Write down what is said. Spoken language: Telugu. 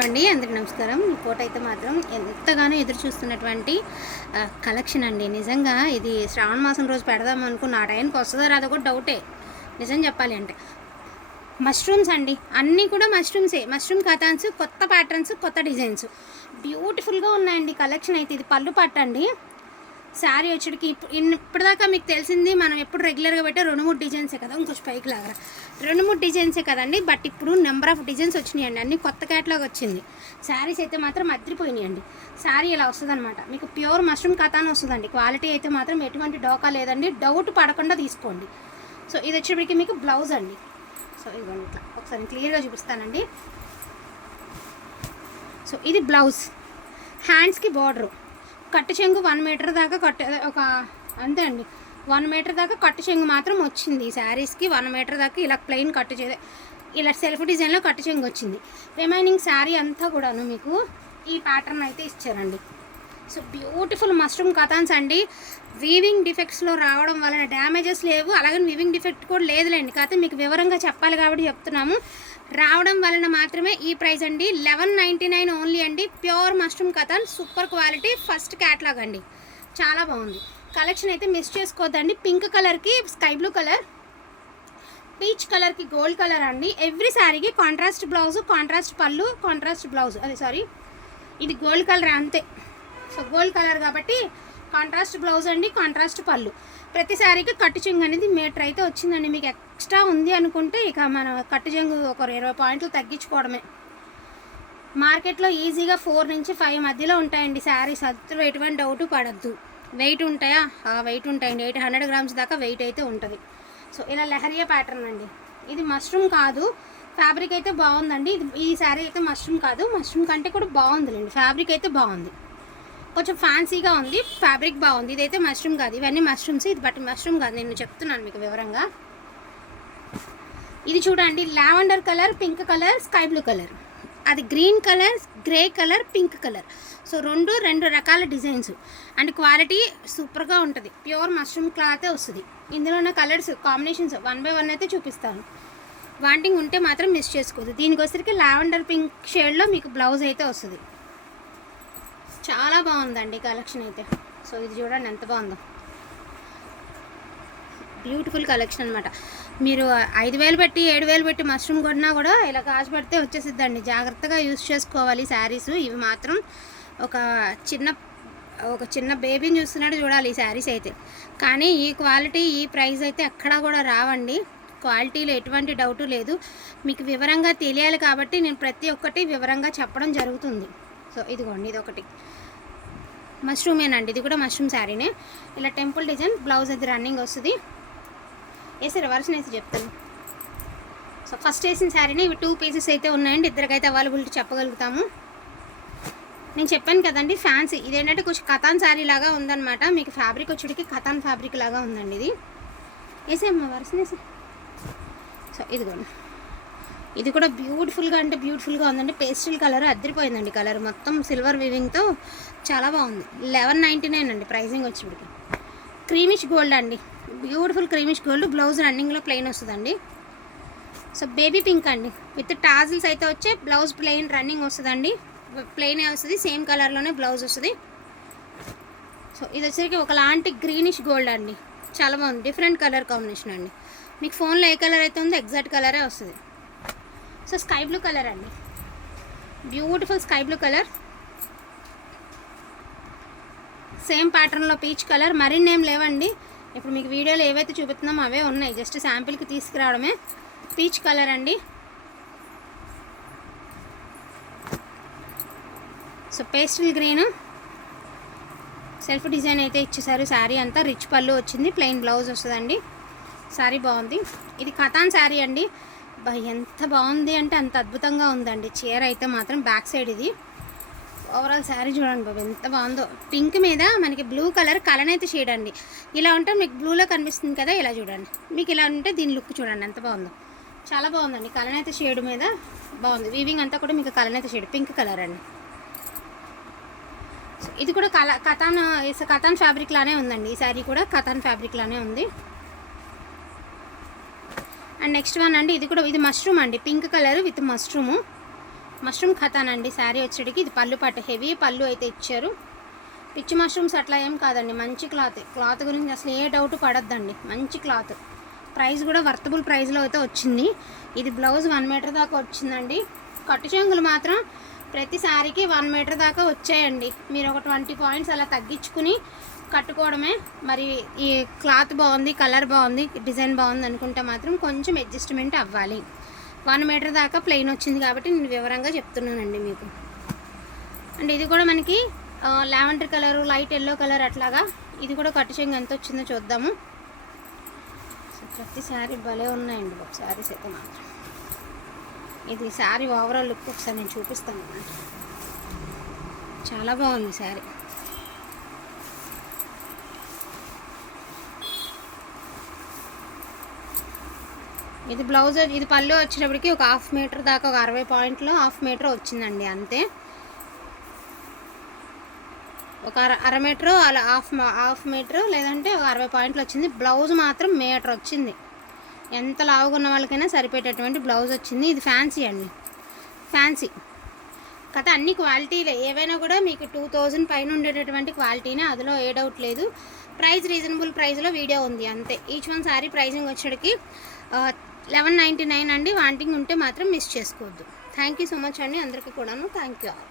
అండి అందరికి నమస్కారం. ఈ కోట అయితే మాత్రం ఎంతగానో ఎదురు చూస్తున్నటువంటి కలెక్షన్ అండి. నిజంగా ఇది శ్రావణ మాసం రోజు పెడదాం అనుకున్న ఆ టైంకి వస్తుందో రాదో కూడా డౌటే నిజం చెప్పాలి అంటే. మష్రూమ్స్ అండి. అన్నీ కూడా మష్రూమ్సే మష్రూమ్ కథాన్స్ కొత్త ప్యాటర్న్స్ కొత్త డిజైన్స్ బ్యూటిఫుల్గా ఉన్నాయండి కలెక్షన్ అయితే. ఇది పళ్ళు పట్టండి. శారీ వచ్చేటికి ఇప్పుడు ఇన్- ఇప్పటిదాకా మీకు తెలిసింది మనం ఎప్పుడు రెగ్యులర్గా పెట్టే రెండు మూడు డిజైన్సే కదా ఇంకొంచెం పైకి లాగా. రెండు మూడు డిజైన్సే కదండి బట్ ఇప్పుడు నెంబర్ ఆఫ్ డిజైన్స్ వచ్చినాయండి అన్ని కొత్త క్యాట్లాగ్ వచ్చింది. శారీస్ అయితే మాత్రం అద్రిపోయినాయండి శారీ ఇలా వస్తుందన్నమాట. మీకు ప్యూర్ మష్రూమ్ కథాన వస్తుందండి క్వాలిటీ అయితే మాత్రం ఎటువంటి డోకా లేదండి డౌట్ పడకుండా తీసుకోండి. సో ఇది వచ్చేటికి మీకు బ్లౌజ్ అండి. సో ఇదిగోండి ఇట్లా ఒకసారి క్లియర్గా చూపిస్తానండి. సో ఇది బ్లౌజ్ హ్యాండ్స్కి బార్డరు కట్టు చెంగు వన్ మీటర్ దాకా కట్ట ఒక అంతే అండి. వన్ మీటర్ దాకా కట్టు చెంగు మాత్రం వచ్చింది. ఈ శారీస్కి వన్ మీటర్ దాకా ఇలా ప్లెయిన్ కట్టు చే ఇలా సెల్ఫ్ డిజైన్లో కట్టు చెంగు వచ్చింది. రిమైనింగ్ శారీ అంతా కూడాను మీకు ఈ ప్యాటర్న్ అయితే ఇచ్చారండి. సో బ్యూటిఫుల్ మష్రూమ్ కథాన్స్ అండి. వీవింగ్ డిఫెక్ట్స్లో రావడం వలన డ్యామేజెస్ లేవు. అలాగే వీవింగ్ డిఫెక్ట్ కూడా లేదులేండి. కాకపోతే మీకు వివరంగా చెప్పాలి కాబట్టి చెప్తున్నాము. రావడం వలన మాత్రమే ఈ ప్రైస్ అండి. లెవెన్ నైంటీ నైన్ ఓన్లీ అండి. Pure mushroom katan super quality first catalogue అండి. చాలా బాగుంది. కలెక్షన్ అయితే మిస్ చేసుకోవద్దండి పింక్ కలర్కి స్కై బ్లూ కలర్ పీచ్ కలర్కి గోల్డ్ కలర్ అండి. ఎవ్రీ శారీకి contrast blouse contrast pallu contrast blouse. అది సారీ ఇది గోల్డ్ కలర్ అంతే. సో గోల్డ్ కలర్ కాబట్టి కాంట్రాస్ట్ బ్లౌజ్ అండి కాంట్రాస్ట్ పళ్ళు. ప్రతి శారీకి కట్టు చెంగు అనేది మీటర్ అయితే వచ్చిందండి. మీకు ఎక్స్ట్రా ఉంది అనుకుంటే ఇక మన కట్టు చెంగు ఒక ఇరవై పాయింట్లు తగ్గించుకోవడమే. మార్కెట్లో ఈజీగా ఫోర్ నుంచి ఫైవ్ మధ్యలో ఉంటాయండి శారీస్ అందులో ఎటువంటి డౌట్ పడద్దు. వెయిట్ ఉంటాయా? ఆ వెయిట్ ఉంటాయండి. ఎయిట్ హండ్రెడ్ గ్రామ్స్ దాకా వెయిట్ అయితే ఉంటుంది. సో ఇలా లెహరియా ప్యాటర్న్ అండి. ఇది మష్రూమ్ కాదు. ఫ్యాబ్రిక్ అయితే బాగుందండి. ఇది ఈ శారీ అయితే మష్రూమ్ కాదు. మష్రూమ్ కంటే కూడా బాగుందిలేండి. ఫ్యాబ్రిక్ అయితే బాగుంది. కొంచెం ఫ్యాన్సీగా ఉంది ఫ్యాబ్రిక్ బాగుంది. ఇదైతే మష్రూమ్ కాదు. ఇవన్నీ మష్రూమ్స్ ఇది బట్ మష్రూమ్ కాదు. నేను చెప్తున్నాను మీకు వివరంగా. ఇది చూడండి lavender colour pink colour sky blue colour. అది green colour grey colour pink colour. So రెండు రెండు రకాల డిజైన్స్. అండ్ క్వాలిటీ సూపర్గా ఉంటుంది. ప్యూర్ మష్రూమ్ క్లాతే వస్తుంది. ఇందులో ఉన్న colours combinations one by one అయితే చూపిస్తాను. వాంటింగ్ ఉంటే మాత్రం మిస్ చేసుకోవద్దు. దీనికి వచ్చరికి లావెండర్ పింక్ షేడ్లో మీకు బ్లౌజ్ అయితే వస్తుంది. చాలా బాగుందండి కలెక్షన్ అయితే. సో ఇది చూడండి ఎంత బాగుందో. బ్యూటిఫుల్ కలెక్షన్ అనమాట మీరు ఐదు వేలు పెట్టి ఏడు వేలు పెట్టి మష్రూమ్ కొన్నా కూడా ఇలా కాజు పెడితే వచ్చేసిద్దండి. జాగ్రత్తగా యూస్ చేసుకోవాలి శారీస్ ఇవి మాత్రం ఒక చిన్న ఒక చిన్న బేబీని చూస్తున్నట్టు చూడాలి ఈ శారీస్ అయితే. కానీ ఈ క్వాలిటీ ఈ ప్రైస్ అయితే ఎక్కడా కూడా రావండి. క్వాలిటీలో ఎటువంటి డౌట్ లేదు. మీకు వివరంగా తెలియాలి కాబట్టి నేను ప్రతి ఒక్కటి వివరంగా చెప్పడం జరుగుతుంది. సో ఇదిగోండి ఇది ఒకటి మష్రూమేనండి ఇది కూడా మష్రూమ్ శారీనే. ఇలా టెంపుల్ డిజైన్ బ్లౌజ్ అది రన్నింగ్ వస్తుంది. వేసి రివర్స్ వేసి చెప్తాను. సో ఫస్ట్ వేసిన శారీని ఇవి టూ పీసెస్ అయితే ఉన్నాయండి. ఇద్దరికైతే అవైలబిలిటీ చెప్పగలుగుతాము. నేను చెప్పాను కదండి ఫ్యాన్సీ. ఇదేంటంటే కొంచెం కథాన్ శారీ లాగా ఉందన్నమాట. మీకు ఫ్యాబ్రిక్ వచ్చేటికి కథాన్ ఫ్యాబ్రిక్ లాగా ఉందండి ఇది. వేసేమ్మా వరుసనేసి సో ఇదిగోండి. ఇది కూడా బ్యూటిఫుల్గా అంటే బ్యూటిఫుల్గా ఉందండి. పేస్టల్ కలర్ అద్దరిపోయిందండి కలర్ మొత్తం సిల్వర్ వివింగ్తో చాలా బాగుంది. లెవెన్ నైంటీ నైన్ అండి ప్రైజింగ్ వచ్చేటికి క్రీమిష్ గోల్డ్ అండి. బ్యూటిఫుల్ క్రీమిష్ గోల్డ్ బ్లౌజ్ రన్నింగ్లో ప్లెయిన్ వస్తుందండి. సో బేబీ పింక్ అండి. విత్ టాజిల్స్ అయితే వచ్చే బ్లౌజ్ ప్లెయిన్ రన్నింగ్ వస్తుందండి. ప్లెయిన్ వస్తుంది సేమ్ కలర్లోనే బ్లౌజ్ వస్తుంది. సో ఇది వచ్చేసరికి ఒకలాంటి గ్రీనిష్ గోల్డ్ అండి. చాలా బాగుంది. డిఫరెంట్ కలర్ కాంబినేషన్ అండి. మీకు ఫోన్లో ఏ కలర్ అయితే ఉందో ఎగ్జాక్ట్ కలరే వస్తుంది. సో స్కై బ్లూ కలర్ అండి. Beautiful sky blue colour. Same ప్యాటర్న్లో పీచ్ కలర్. మరిన్ని ఏం లేవండి. ఇప్పుడు మీకు వీడియోలో ఏవైతే చూపిస్తున్నామో అవే ఉన్నాయి. జస్ట్ శాంపిల్కి తీసుకురావడమే. పీచ్ కలర్ అండి. So pastel green self design అయితే ఇచ్చేసారు. శారీ అంతా రిచ్ పళ్ళు వచ్చింది. ప్లెయిన్ బ్లౌజ్ వస్తుందండి. శారీ బాగుంది. ఇది కథాన్ శారీ అండి. ఎంత బాగుంది అంటే అంత అద్భుతంగా ఉందండి. చీర అయితే మాత్రం బ్యాక్ సైడ్ ఇది. ఓవరాల్ శారీ చూడండి బాబు ఎంత బాగుందో. పింక్ మీద మనకి బ్లూ కలర్ కలనైతే షేడ్ అండి. ఇలా ఉంటే మీకు బ్లూలో కనిపిస్తుంది కదా ఇలా చూడండి. మీకు ఇలా ఉంటే దీని లుక్ చూడండి ఎంత బాగుందో. చాలా బాగుందండి. కలనైతే షేడ్ మీద బాగుంది. వీవింగ్ అంతా కూడా మీకు కలనైతే షేడ్ పింక్ కలర్ అండి. ఇది కూడా కల కథాన్ కథాన్ ఫ్యాబ్రిక్ లానే ఉందండి. ఈ శారీ కూడా కథాన్ ఫ్యాబ్రిక్ లానే ఉంది. అండ్ నెక్స్ట్ వన్ అండి ఇది కూడా ఇది మష్రూమ్ అండి. Pink colour with mushroom mushroom Katan అండి శారీ వచ్చేటికి. ఇది పళ్ళు పట్టు హెవీ పళ్ళు అయితే ఇచ్చారు. పిచ్చి మష్రూమ్స్ అట్లా ఏం కాదండి మంచి క్లాత్ క్లాత్ గురించి అసలు ఏ డౌట్ పడద్దండి మంచి క్లాత్ ప్రైస్ కూడా వర్తబుల్ ప్రైస్లో అయితే వచ్చింది. ఇది బ్లౌజ్ వన్ మీటర్ దాకా వచ్చిందండి. కట్టు చెంగులు మాత్రం ప్రతి సారీకి వన్ మీటర్ దాకా వచ్చాయండి. మీరు ఒక ట్వంటీ పాయింట్స్ అలా తగ్గించుకుని కట్టుకోవడమే. మరి ఈ క్లాత్ బాగుంది కలర్ బాగుంది డిజైన్ బాగుంది అనుకుంటే మాత్రం కొంచెం అడ్జస్ట్మెంట్ అవ్వాలి. వన్ మీటర్ దాకా ప్లెయిన్ వచ్చింది కాబట్టి నేను వివరంగా చెప్తున్నానండి మీకు. అండ్ ఇది కూడా మనకి lavender colour light yellow colour అట్లాగా ఇది కూడా కట్టు చెంగు ఎంత వచ్చిందో చూద్దాము. సో ప్రతి శారీ భలే ఉన్నాయండి ఒక శారీస్ అయితే మాత్రం. ఇది శారీ ఓవరాల్ లుక్ ఒకసారి నేను చూపిస్తాను. అన్నమాట చాలా బాగుంది శారీ. ఇది బ్లౌజ్ ఇది పళ్ళు వచ్చేటప్పటికి ఒక హాఫ్ మీటర్ దాకా ఒక అరవై పాయింట్లో హాఫ్ మీటర్ వచ్చిందండి అంతే. ఒక అర అర మీటరు అలా హాఫ్ హాఫ్ మీటరు లేదంటే ఒక అరవై పాయింట్లు వచ్చింది. బ్లౌజ్ మాత్రం మీటర్ వచ్చింది. ఎంత లావుగా ఉన్న వాళ్ళకైనా సరిపోయేటటువంటి బ్లౌజ్ వచ్చింది. ఇది ఫ్యాన్సీ అండి. ఫ్యాన్సీ. కథ అన్ని క్వాలిటీలే. ఏవైనా కూడా మీకు టూ థౌజండ్ పైన ఉండేటటువంటి క్వాలిటీనే అందులో ఏ డౌట్ లేదు. ప్రైస్ రీజనబుల్ ప్రైస్లో వీడియో ఉంది. అంతే. ఈచ్ వన్ సారీ ప్రైజింగ్ వచ్చేటికి లెవెన్ నైంటీ నైన్ అండి. వాంటింగ్ ఉంటే మాత్రం మిస్ చేసుకోవద్దు. థ్యాంక్ యూ సో మచ్ అండి. అందరికీ కూడాను థ్యాంక్ యూ ఆల్